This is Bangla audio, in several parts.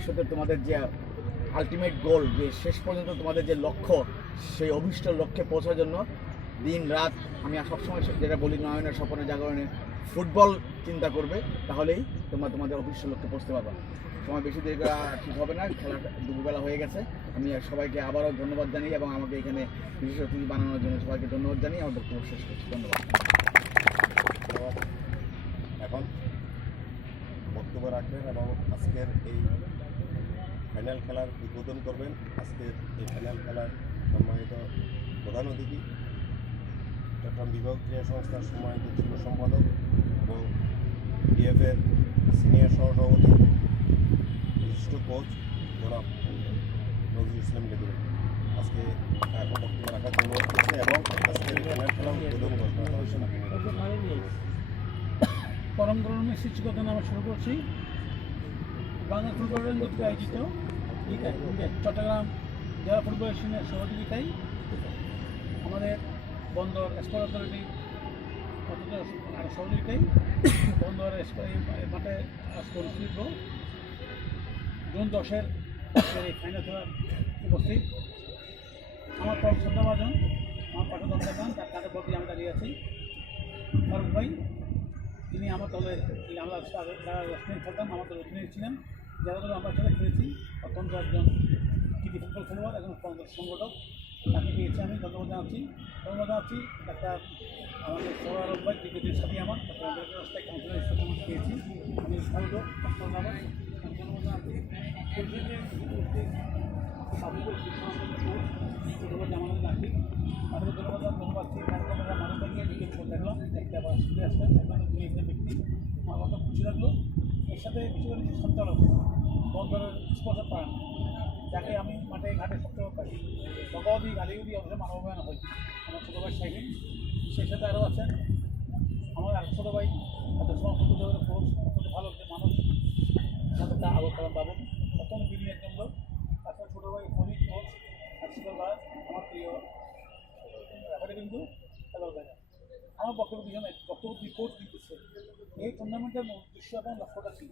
ভবিষ্যতে তোমাদের যে আলটিমেট গোল, যে শেষ পর্যন্ত তোমাদের যে লক্ষ্য, সেই অভীষ্ট লক্ষ্যে পৌঁছার জন্য দিন রাত আমি সবসময় যেটা বলি, নয়নের স্বপ্নে জাগরণে ফুটবল চিন্তা করবে, তাহলেই তোমরা তোমাদের অভীষ্ট লক্ষ্যে পৌঁছতে পারবা। সময় বেশি দেরি করা ঠিক হবে না, খেলাটা দুপুরবেলা হয়ে গেছে। আমি সবাইকে আবারও ধন্যবাদ জানাই এবং আমাকে এখানে বিশেষ অতিথি বানানোর জন্য সবাইকে ধন্যবাদ জানিয়ে আমার বক্তব্য শেষ করছি। ধন্যবাদ। এখন বক্তব্য রাখবেন এবং আজকের এই ফাইনাল খেলার উদ্বোধন করবেন। আজকের এই ফাইনাল খেলার সম্মানিত প্রধান অতিথি, চট্টগ্রাম বিভাগ ক্রীড়া সংস্থার সম্মানিত যুগ্ম সম্পাদক এবং ডিএফের সিনিয়র সহসভাপতি, বিশিষ্ট কোচ জনাব নজরুল ইসলাম লেদুর আজকে এখন বক্তব্য রাখার জন্য করছে এবং আজকের ফাইনাল খেলা উদ্বোধন করবেন। পরম গরমের সৃষ্টিকতা নামে শুরু করছি। বাংলা ফুটবল কর্তৃক আয়োজিত চট্টগ্রাম জেলা ফুটবল অ্যাসোসিয়েশনের সহযোগিতায় আমাদের বন্দর স্পোর্টস অথরিটি সহযোগিতায় বন্দর মাঠে আজকে অনুষ্ঠিত জুন 10-এর এই ফাইনাল খেলার উপস্থিত আমার শ্রদ্ধাভাজন, আমার পাঠদণ্ডা গান, তার কাঁধে প্রতি আমি দাঁড়িয়ে আছি। ফারুক ভাই, তিনি আমার দলের আমরা যারা লেফটেন্যান্ট খেলতাম আমার দলের লেফটেন্যান্ট ছিলেন, যারা দলে আমরা সাথে খেলেছি, অত্যন্ত একজন কৃতি ফুটবল খেলোয়াড়, একজন সংগঠক, তাকে পেয়েছি আমি ধন্যবাদ জানাচ্ছি। ধন্যবাদ জানাচ্ছি ডাক্তার আমাদের সৌরভ ভাই, দীর্ঘদিন সাথে আমার রাস্তায় কাউন্সিলর হিসেবে আমি পেয়েছি, আমি ধন্যবাদ জানাচ্ছি। জামানত রাখি তাদেরকে ধন্যবাদ মানুষকে নিয়ে বিকেল করে দেখলাম, দেখতে আবার ফিরে আসলেন দুই একজন ব্যক্তি, আমার কথা খুশি লাগলো। এর সাথে বিশেষ করে সঞ্চালক বন্দরের স্পর্শ পান, যাকে আমি মাঠে ঘাটে সবসময় পাই, বকাওদি গালিগুদি অবশ্যই মানবায়ন হয়। আমার ছোটো ভাই শাহিন, সেই সাথে আরও আছেন আমার এক ছোটো ভাই, তাদের সমাজের কোচ, অত্যন্ত ভালো একজন মানুষ, সাথে আবু কালাম বাবু, অত্যন্ত বিনীত একজন লোক। তাছাড়া ছোটো ভাই ফরিদ কোচ, আর আমার প্রিয় ব্যাপারে কিন্তু আমার বক্তব্য পিছনে বক্তব্য কোচ দিতেছে। এই টুর্নামেন্টের উদ্দেশ্য এবং লক্ষ্যটা ছিল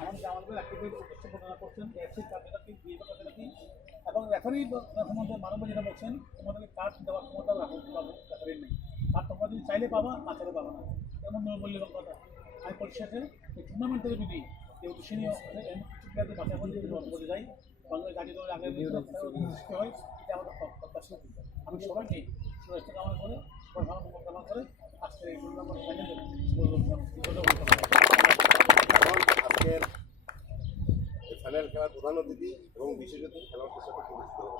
আমাদের আমাদের অ্যাক্টিভিটি উদ্দেশ্য প্রদান করছেন, এসির কার্যটা কি, বিয়ে কার্যটা কি, এবং রেফারি সম্বন্ধে মানব যেটা বলছেন, তোমাদেরকে কার্ড দেওয়ার ক্ষমতা রেফারি নেই। আর তোমরা যদি চাইলে পাবা, না চাইলে পাবা না, এমন মূল্যবান কথা। আমি পরিশেষে এই টুর্নামেন্ট থেকে যদি কেউ দূষণীয় কিছু প্লেয়ারদের বাছাই করে যদি বলতে যাই, বাংলাদেশ গাড়ি ধরে আগে সৃষ্টি হয়, এটা আমাদের প্রত্যাশা। আমি সবাইকে সুরক্ষা কামনা করে, সবাই ভালো মঙ্গল কামনা করে আজকের এই টুর্নামেন্ট আজকের ফাইনাল খেলার প্রধান অতিথি এবং বিশেষ অতিথি খেলোয়াড়দের সাথে পরিচিত হবে।